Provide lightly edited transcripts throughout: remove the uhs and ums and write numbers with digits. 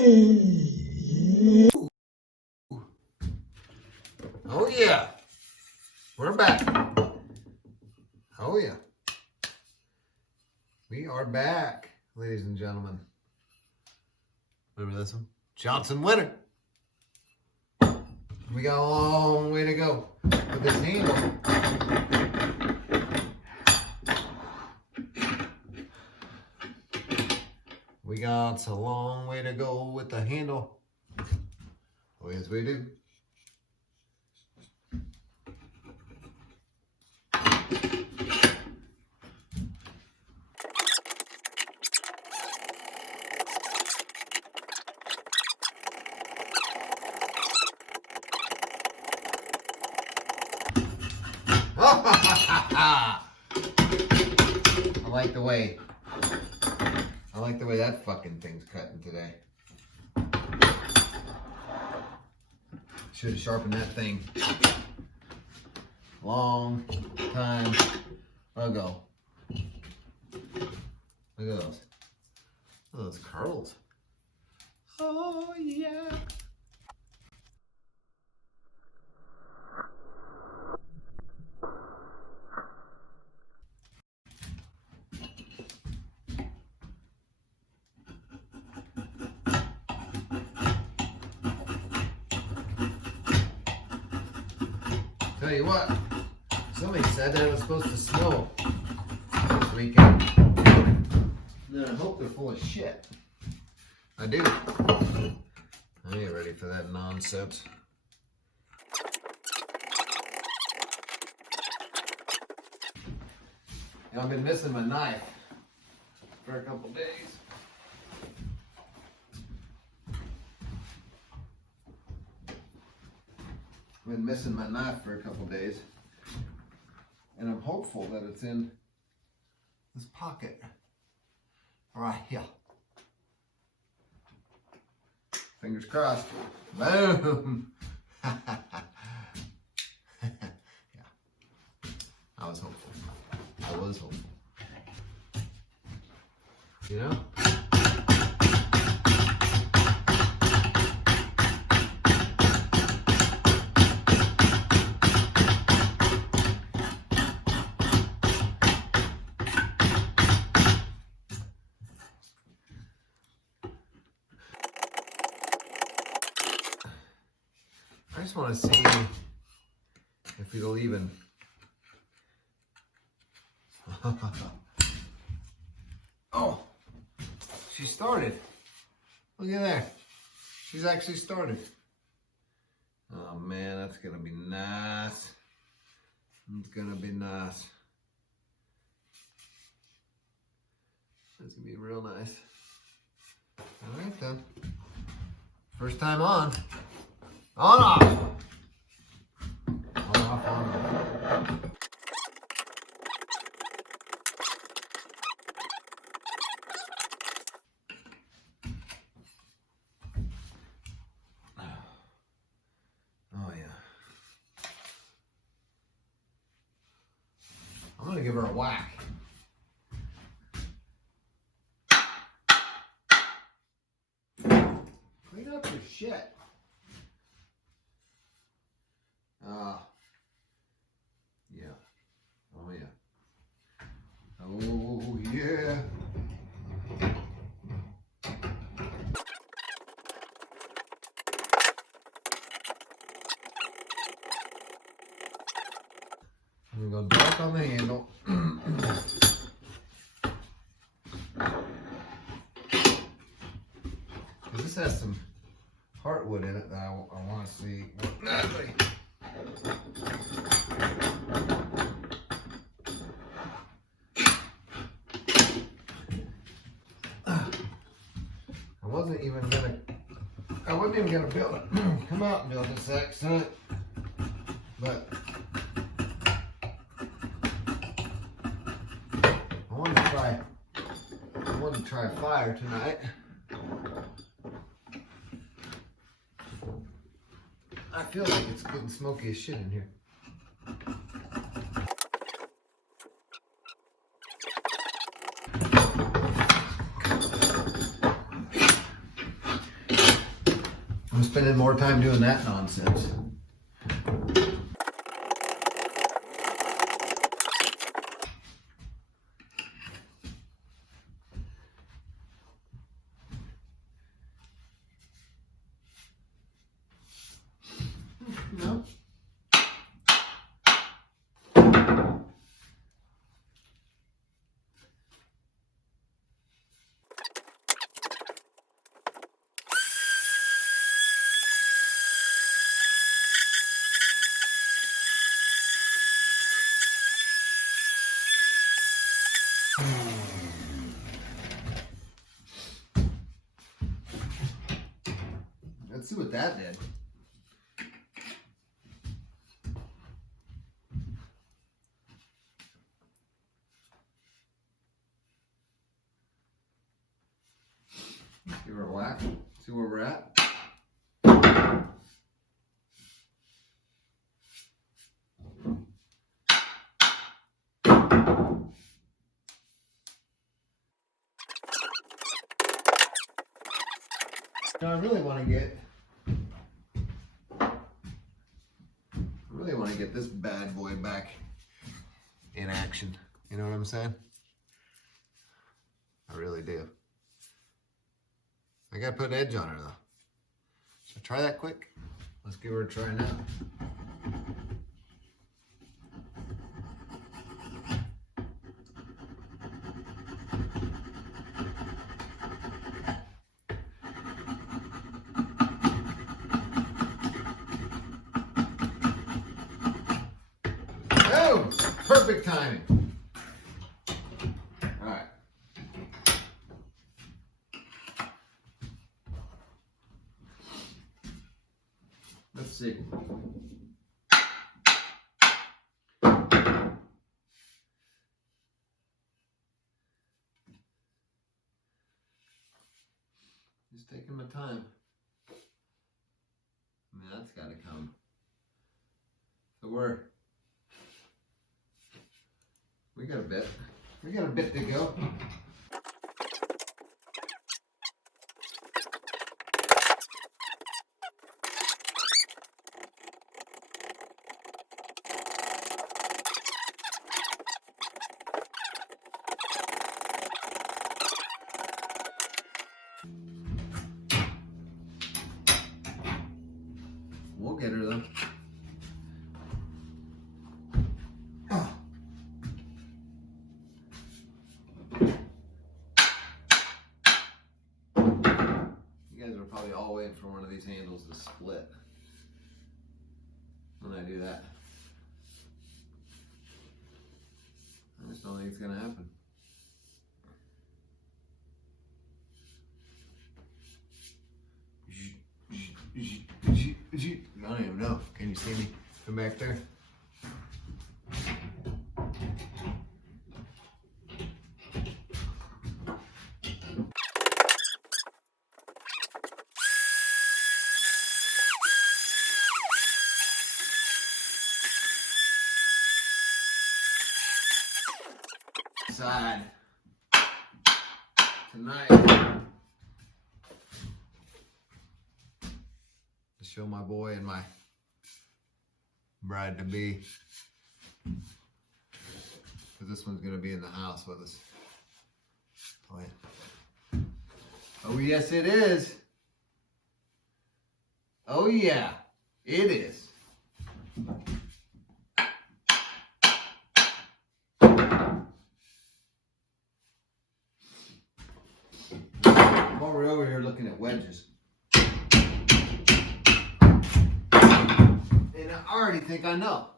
Oh yeah, we're back. Oh yeah, we are back, ladies and gentlemen. Remember this one? Johnson winner. We got a long way to go with this handle. We got a long way to go with the handle. Oh, yes, we do. I like the way that fucking thing's cutting today. Should have sharpened that thing long time ago. Look at those. Look at those curls. Oh yeah. Tell you what, somebody said that it was supposed to snow this weekend. Then I hope they're full of shit. I do. I ain't ready for that nonsense. And I've been missing my knife for a couple days. I've been missing my knife for a couple days, and I'm hopeful that it's in this pocket right here. Fingers crossed. Boom. Yeah. I was hopeful. You know? I just want to see if it'll even. Oh, she started. Look at that. She's actually started. Oh man, that's gonna be nice. It's gonna be nice. That's gonna be real nice. All right then. First time on. On off. On off, on off. Oh yeah. I'm gonna give her a whack. Clean up your shit. Yeah. Oh yeah. Oh yeah. I'm gonna go dark on the handle. This has some heartwood in it that I want to see. I wasn't even gonna build it. Come out and build this accent, but I wanted to try a fire tonight. I feel like it's getting smoky as shit in here. I'm spending more time doing that nonsense. No. Let's see what that did. Give her a whack. See where we're at. Now I really want to get this bad boy back in action. You know what I'm saying? I really do. I gotta put an edge on her though. Should I try that quick? Let's give her a try now. Oh, perfect timing. All right. Let's see. Just taking my time. I mean, that's got to come. So we got a bit. We got a bit to go. We'll get her though. Oh. You guys are probably all waiting for one of these handles to split when I do that. I just don't think it's gonna happen. I don't even know. Can you see me from back there? Side tonight to show my boy and my bride to be, because this one's gonna be in the house with us. Oh, yeah. Oh yes, it is. Oh yeah, it is. While we're over here looking at wedges, and I already think I know.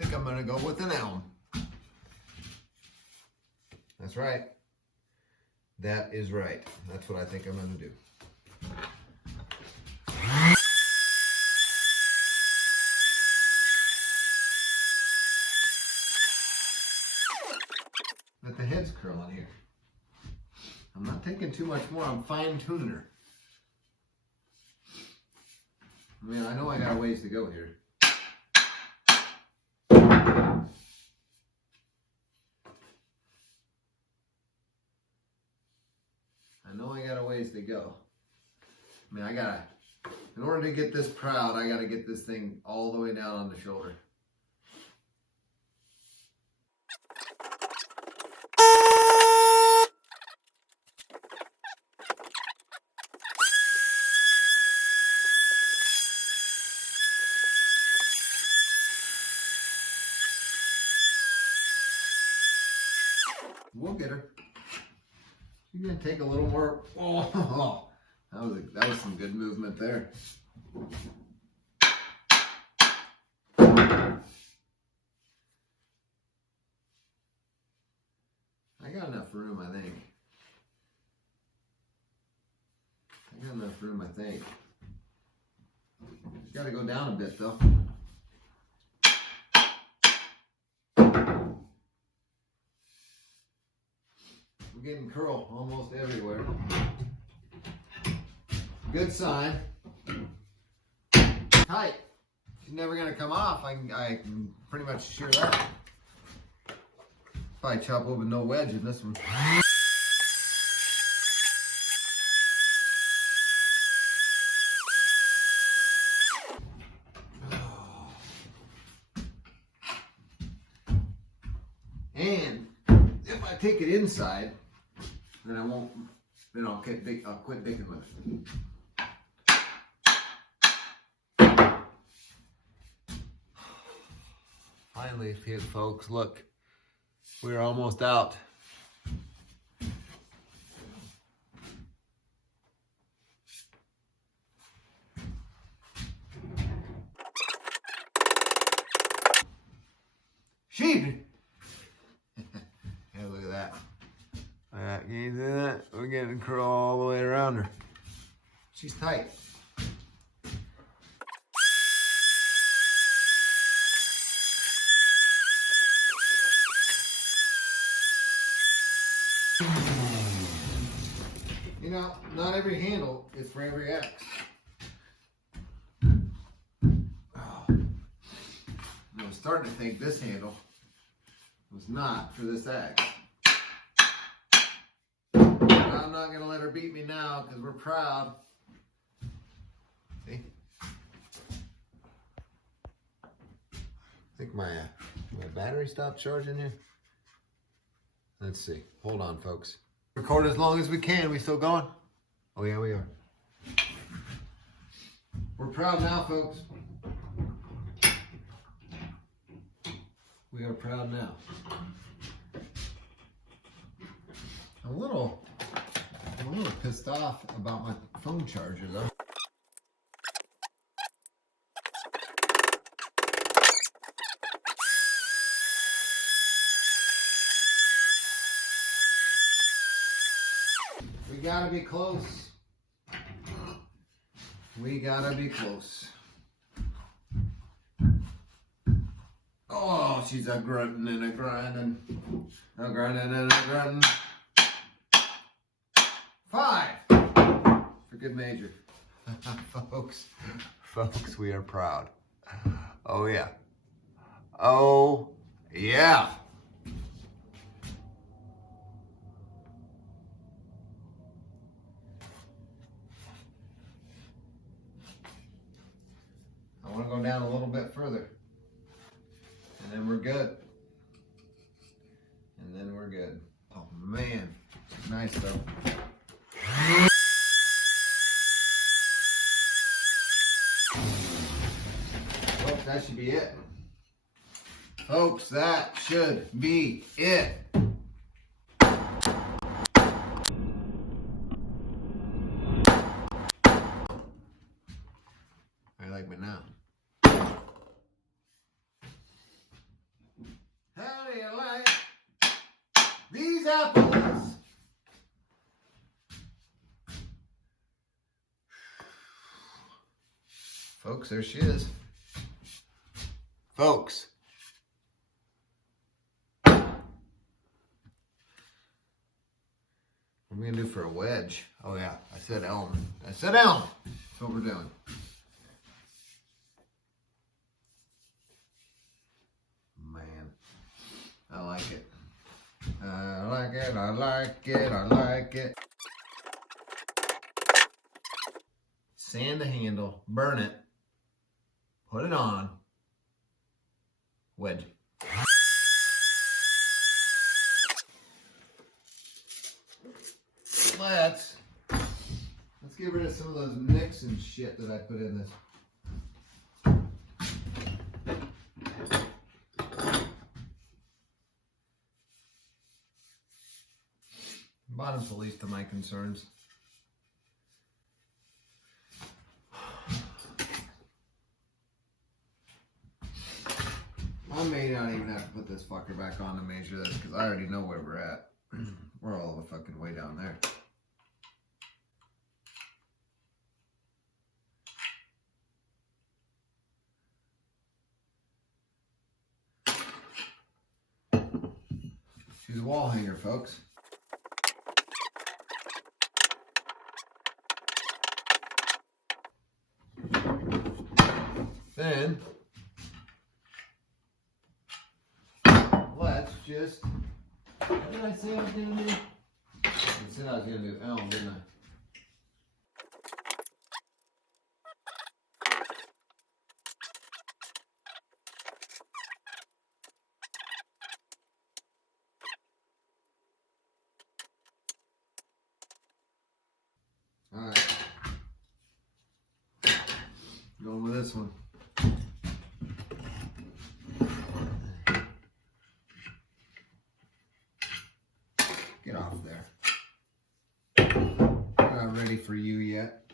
I think I'm gonna go with an elm. That's right. That is right. That's what I think I'm gonna do. Let the head's curling here. I'm not taking too much more. I'm fine tuning her. I mean, I know I got a ways to go here. I know I got a ways to go. I mean, I In order to get this proud, I got to get this thing all the way down on the shoulder. We'll get her. She's gonna take a little more. Oh, that was some good movement there. I got enough room, I think. Got to go down a bit though. We're getting curl almost everywhere. Good sign. Tight. She's never gonna come off. I can pretty much assure that. Probably chop over no wedge in this one. And if I take it inside, then I won't. Then I'll quit digging with it. Finally, folks, look, we're almost out. Sheep. Yeah, look at that. Can you see that? We're getting curl all the way around her. She's tight. You know, not every handle is for every axe. Oh. I was starting to think this handle was not for this axe. But I'm not going to let her beat me now because we're proud. See? I think my battery stopped charging here. Let's see. Hold on, folks. Record as long as we can. We still going? Oh yeah, we are. We're proud now, folks. We are proud now. I'm a little pissed off about my phone charger though. We gotta be close. We gotta be close. Oh, she's a grunting and a grinding. A grinding and a grunting. 5 for good measure. Folks, we are proud. Oh yeah. Oh yeah. I want to go down a little bit further. And then we're good. And then we're good. Oh man, nice though. Folks, that should be it. Folks, that should be it. I like me now. How do you like these apples? Folks, there she is. Folks. What are we gonna do for a wedge? Oh yeah, I said elm. I said elm. That's what we're doing. Man, I like it. I like it, I like it, I like it. sand the handle, burn it, put it on, wedge. Let's get rid of some of those nicks and shit that I put in this. Bottom's the least of my concerns. I may not even have to put this fucker back on to measure this because I already know where we're at. We're all the fucking way down there. She's a wall hanger, folks. Then let's just, what did I say I was going to do? I said I was going to do elm, didn't I? Alright. Going with this one. Get off there. Not ready for you yet.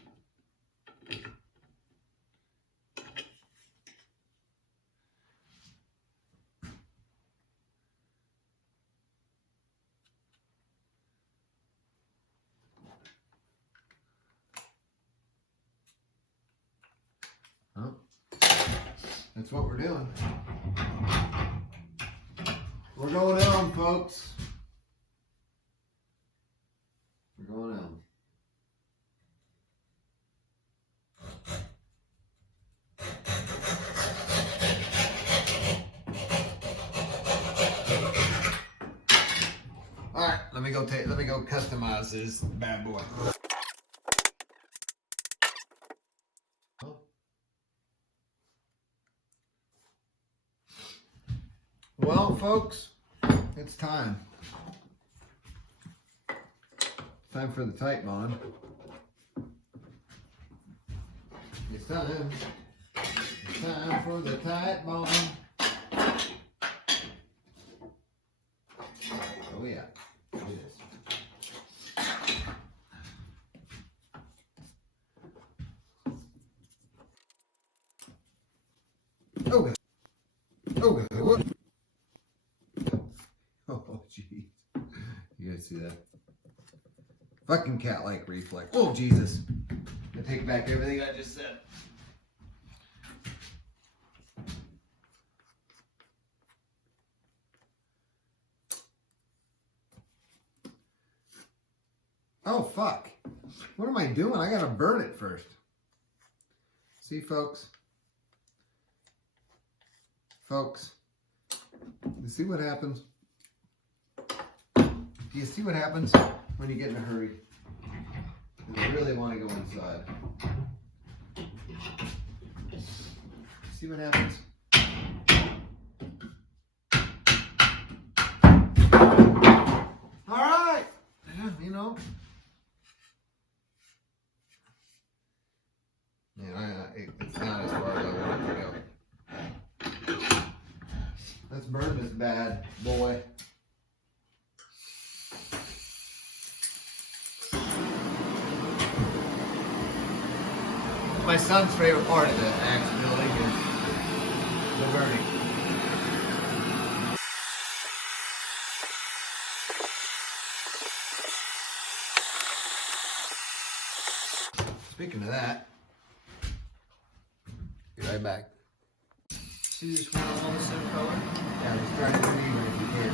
Oh, that's what we're doing. We're going elm, folks. We're going elm. All right, let me go customize this bad boy. Well, folks, it's time. Time for the tight bond. It's time. It's time for the tight bond. Oh yeah, look at this. Okay. Okay. What? Oh, jeez. You guys see that? Fucking cat-like reflex. Oh, Jesus. I take back everything I just said. Oh, fuck. What am I doing? I gotta burn it first. See, folks? Folks. You see what happens? Do you see what happens when you get in a hurry? You really want to go inside. See what happens? All right. Yeah, you know. Yeah, it's not as far as I want it to go. Let's burn this bad boy. My son's favorite part of the axe building is the burning. Speaking of that, be right back. See this one all the same color? Yeah, just try to do it even if you can.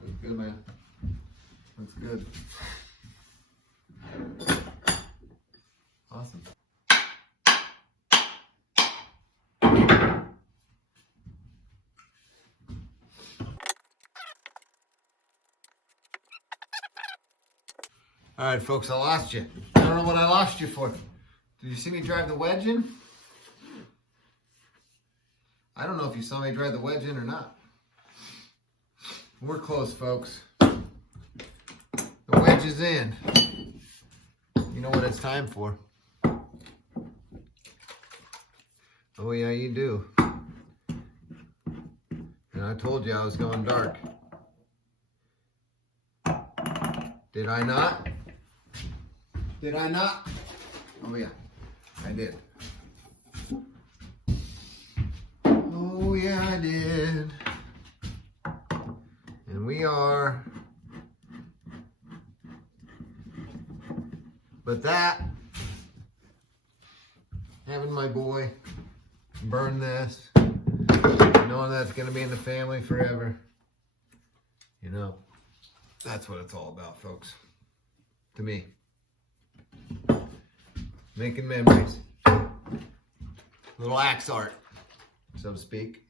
That's good, man. That's good. Awesome. All right, folks, I lost you. I don't know what I lost you for. Did you see me drive the wedge in? I don't know if you saw me drive the wedge in or not. We're close, folks. The wedge is in. You know what it's time for. Oh yeah, you do. And I told you I was going dark. Did I not? Did I not? Oh yeah, I did. Oh yeah, I did. And we are. But that, having my boy burn this, knowing that's gonna be in the family forever, you know, that's what it's all about, folks. To me. Making memories. Little axe art, so to speak.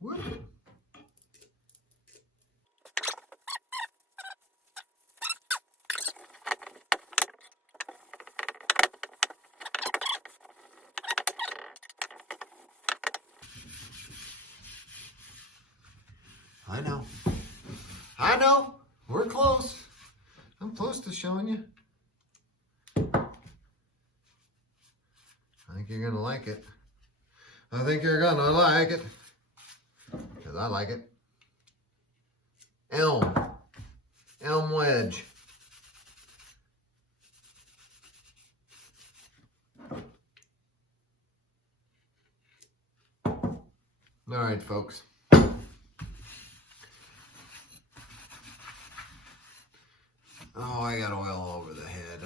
Woo. I know. I know. We're close. I'm close to showing you. I think you're going to like it. I think you're going to like it. Because I like it. Elm. Elm wedge. All right, folks. Oh, I got oil all over the head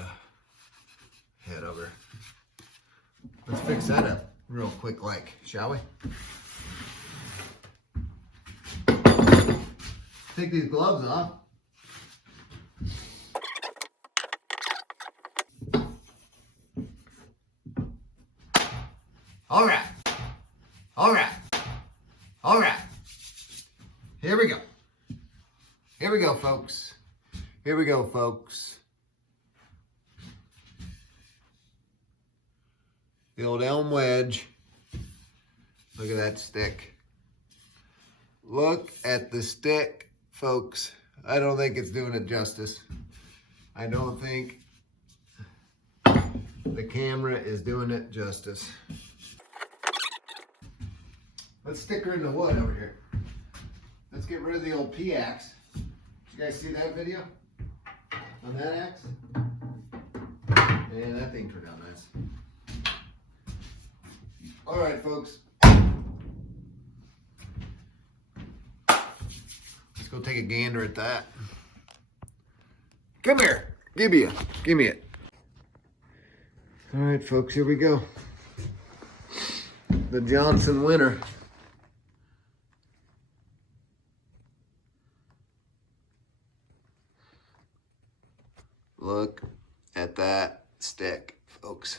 over. Let's fix that up real quick, shall we? Take these gloves off. All right. All right. All right. Here we go. Here we go, folks. Here we go, folks. The old elm wedge. Look at that stick. Look at the stick, folks. I don't think it's doing it justice. I don't think the camera is doing it justice. Let's stick her in the wood over here. Let's get rid of the old P-axe. Did you guys see that video? On that axe? Yeah, that thing turned out nice. All right, folks. Let's go take a gander at that. Come here. Give me it. All right, folks, here we go. The Johnson winner. Look at that stick, folks.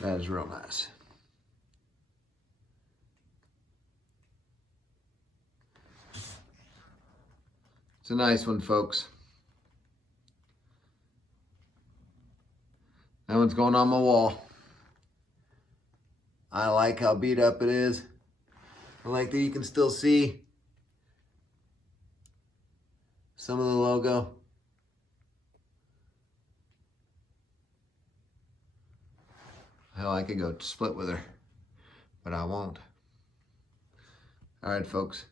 That is real nice. It's a nice one, folks. That one's going on my wall. I like how beat up it is. I like that you can still see some of the logo. Hell, I could go split with her, but I won't. All right, folks.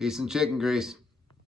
Peace and chicken grease.